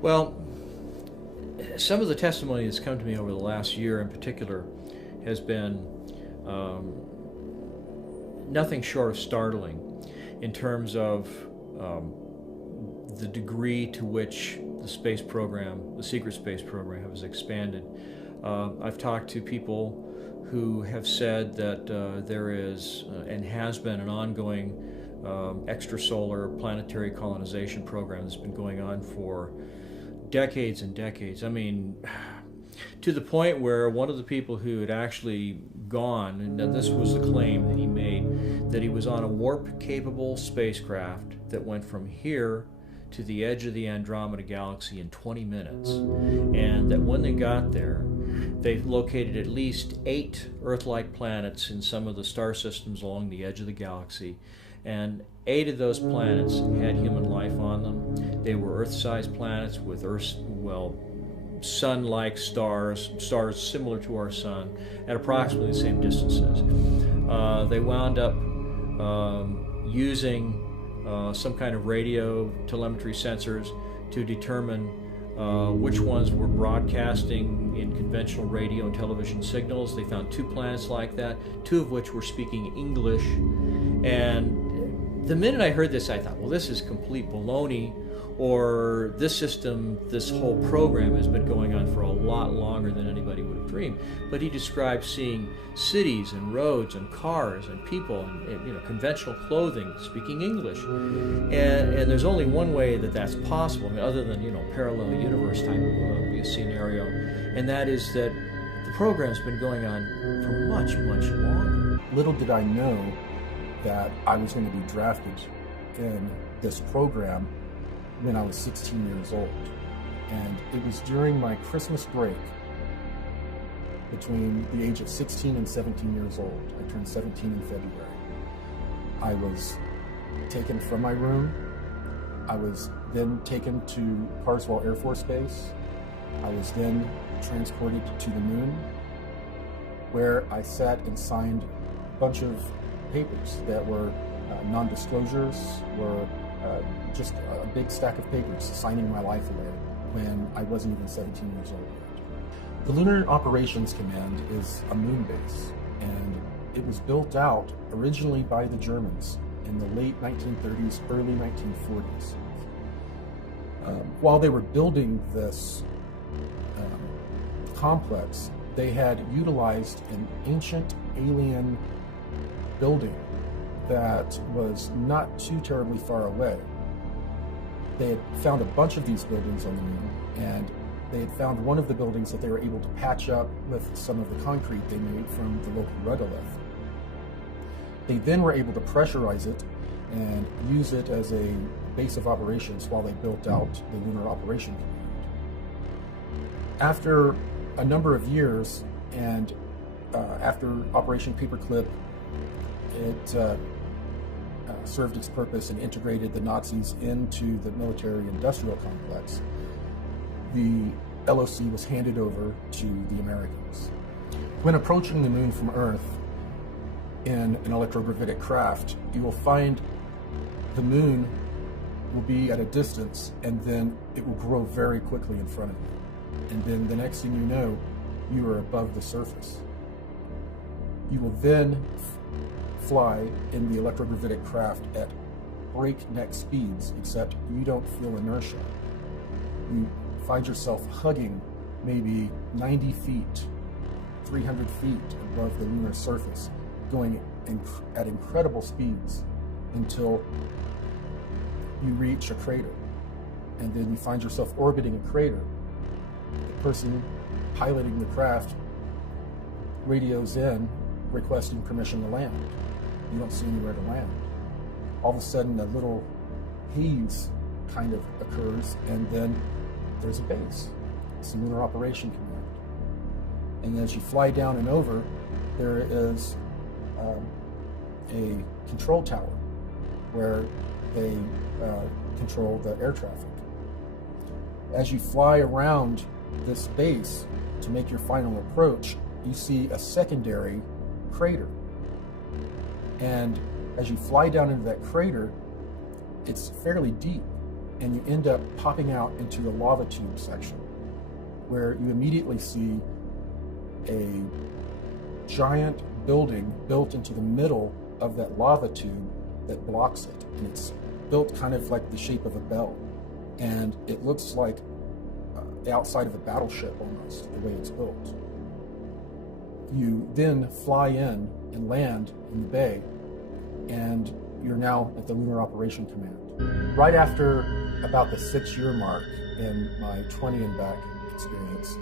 Well, some of the testimony that's come to me over the last year in particular has been um, nothing short of startling in terms of um, the degree to which the space program, the secret space program, has expanded. I've talked to people who have said that there is and has been an ongoing extrasolar planetary colonization program that's been going on for decades and decades. I mean, to the point where one of the people who had actually gone, and this was the claim that he made, that he was on a warp-capable spacecraft that went from here to the edge of the Andromeda Galaxy in 20 minutes, and that when they got there, they located at least 8 Earth-like planets in some of the star systems along the edge of the galaxy, and 8 of those planets had human life on them. They were Earth-sized planets with sun-like stars similar to our sun, at approximately the same distances. They wound up using some kind of radio telemetry sensors to determine which ones were broadcasting in conventional radio and television signals. They found 2 planets like that, 2 of which were speaking English. And the minute I heard this, I thought, well, this is complete baloney, or this system, this whole program has been going on for a lot longer than anybody would have dreamed. But he described seeing cities and roads and cars and people and conventional clothing speaking English. And there's only one way that that's possible, I mean, other than parallel universe type of scenario, and that is that the program's been going on for much, much longer. Little did I know that I was going to be drafted in this program when I was 16 years old. And it was during my Christmas break between the age of 16 and 17 years old. I turned 17 in February. I was taken from my room. I was then taken to Carswell Air Force Base. I was then transported to the moon, where I sat and signed a bunch of papers that were non-disclosures, were just a big stack of papers signing my life away when I wasn't even 17 years old yet. The Lunar Operations Command is a moon base, and it was built out originally by the Germans in the late 1930s, early 1940s. While they were building this complex, they had utilized an ancient alien building that was not too terribly far away. They had found a bunch of these buildings on the moon, and they had found one of the buildings that they were able to patch up with some of the concrete they made from the local regolith. They then were able to pressurize it and use it as a base of operations while they built out the Lunar Operation Command. After a number of years, and after Operation Paperclip, it served its purpose and integrated the Nazis into the military-industrial complex, the LOC was handed over to the Americans. When approaching the moon from Earth in an electrogravitic craft, you will find the moon will be at a distance, and then it will grow very quickly in front of you. And then the next thing you know, you are above the surface. You will then fly in the electrogravitic craft at breakneck speeds, except you don't feel inertia. You find yourself hugging maybe 90 feet, 300 feet above the lunar surface, going at incredible speeds until you reach a crater. And then you find yourself orbiting a crater. The person piloting the craft radios in requesting permission to land. You don't see anywhere to land. All of a sudden, a little haze kind of occurs, and then there's a base. It's the Lunar Operation Command. And as you fly down and over, there is a control tower where they control the air traffic. As you fly around this base to make your final approach, you see a secondary crater. And as you fly down into that crater, it's fairly deep. and you end up popping out into the lava tube section, where you immediately see a giant building built into the middle of that lava tube that blocks it. And it's built kind of like the shape of a bell. And it looks like the outside of a battleship almost, the way it's built. You then fly in and land in the bay, and you're now at the Lunar Operation Command. Right after about the 6-year mark in my 20 and back experience,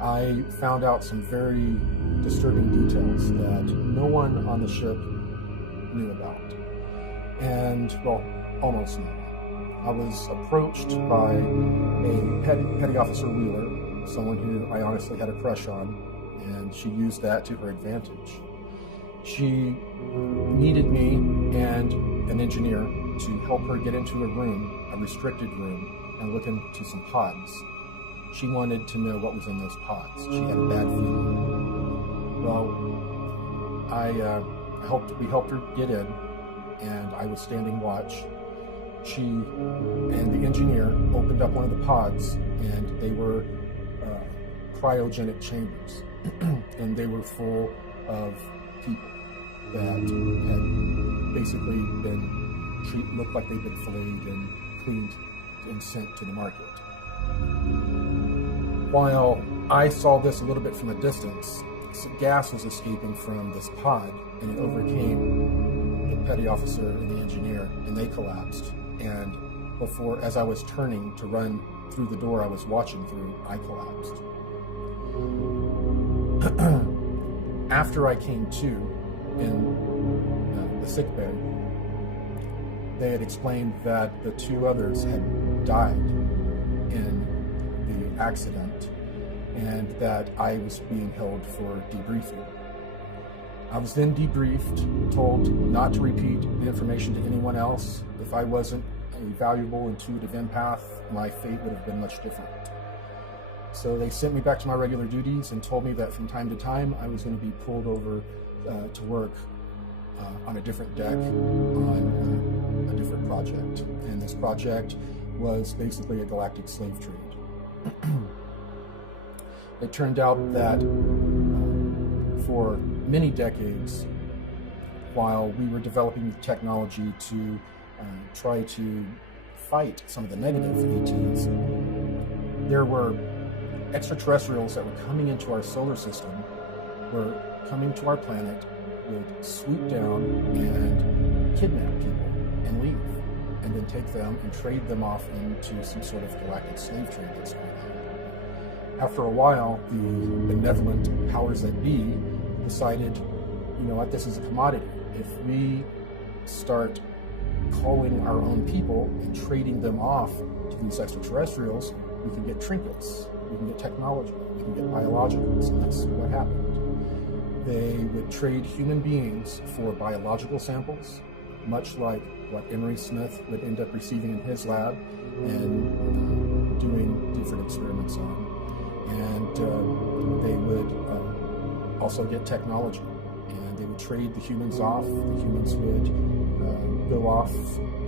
I found out some very disturbing details that no one on the ship knew about. And, well, almost no one. I was approached by a petty officer Wheeler, someone who I honestly had a crush on, and she used that to her advantage. She needed me and an engineer to help her get into a room, a restricted room, and look into some pods. She wanted to know what was in those pods. She had a bad feeling. Well, we helped her get in, and I was standing watch. She and the engineer opened up one of the pods, and they were cryogenic chambers. And they were full of people that had basically looked like they'd been filleted and cleaned and sent to the market. While I saw this a little bit from a distance, some gas was escaping from this pod, and it overcame the petty officer and the engineer, and they collapsed. And as I was turning to run through the door I was watching through, I collapsed. After I came to in the sick bay, they had explained that the 2 others had died in the accident, and that I was being held for debriefing. I was then debriefed, told not to repeat the information to anyone else. If I wasn't a valuable intuitive empath, my fate would have been much different. So they sent me back to my regular duties and told me that from time to time I was going to be pulled over to work on a different deck on a different project. And this project was basically a galactic slave trade. It turned out that for many decades, while we were developing the technology to try to fight some of the negative ETs, there were extraterrestrials that were coming into our solar system, were coming to our planet, would swoop down and kidnap people and leave, and then take them and trade them off into some sort of galactic slave trade that's going on. After a while, the benevolent powers that be decided, you know what, this is a commodity. If we start calling our own people and trading them off to these extraterrestrials, we can get trinkets, we can get technology, we can get biologicals, and that's what happened. They would trade human beings for biological samples, much like what Emery Smith would end up receiving in his lab and doing different experiments on. And they would also get technology, and they would trade the humans off. The humans would go off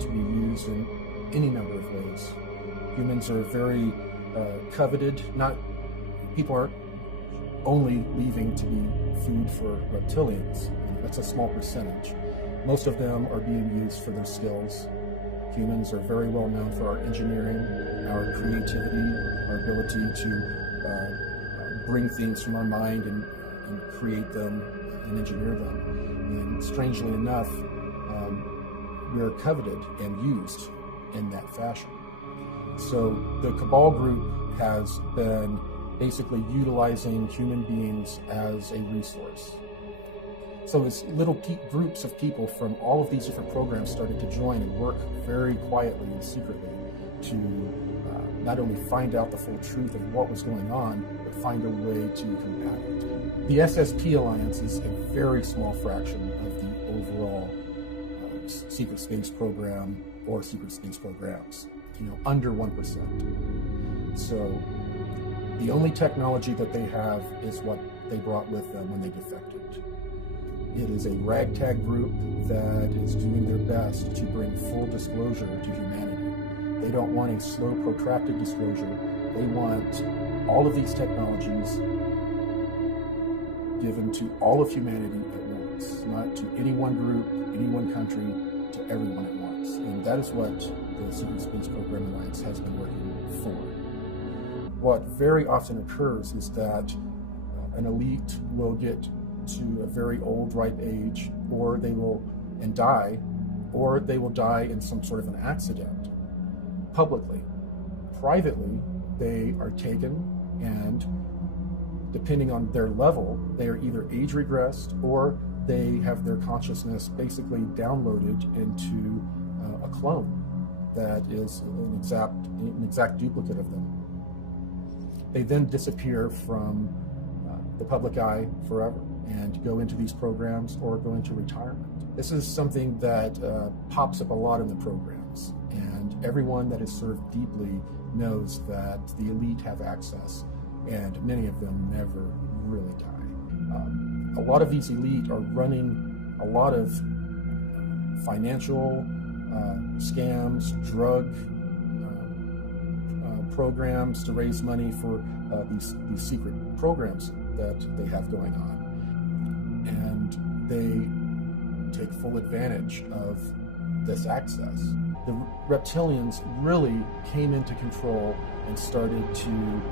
to be used in any number of ways. Humans are very coveted. People aren't only leaving to be food for reptilians. That's a small percentage. Most of them are being used for their skills. Humans are very well known for our engineering, our creativity, our ability to bring things from our mind and create them and engineer them. And strangely enough, we're coveted and used in that fashion. So the Cabal group has been basically utilizing human beings as a resource. So as little groups of people from all of these different programs started to join and work very quietly and secretly to not only find out the full truth of what was going on, but find a way to combat it. The SSP Alliance is a very small fraction of the overall secret space program or secret space programs, under 1%. So the only technology that they have is what they brought with them when they defected. It is a ragtag group that is doing their best to bring full disclosure to humanity. They don't want a slow, protracted disclosure. They want all of these technologies given to all of humanity at once, not to any one group, any one country, to everyone at once. And that is what the Secret Space Program Alliance has been working for. What very often occurs is that an elite will get to a very old, ripe age, or they will die, or they will die in some sort of an accident publicly. Privately, they are taken, and depending on their level, they are either age regressed or they have their consciousness basically downloaded into a clone that is an exact duplicate of them. They then disappear from the public eye forever and go into these programs or go into retirement. This is something that pops up a lot in the programs, and everyone that is served deeply knows that the elite have access, and many of them never really die. A lot of these elite are running a lot of financial scams, drug programs to raise money for these secret programs that they have going on. And they take full advantage of this access. The reptilians really came into control and started to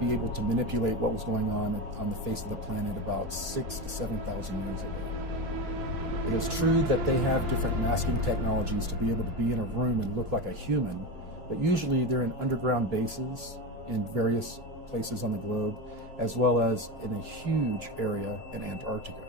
be able to manipulate what was going on the face of the planet about 6,000 to 7,000 years ago. It is true that they have different masking technologies to be able to be in a room and look like a human, but usually they're in underground bases in various places on the globe, as well as in a huge area in Antarctica.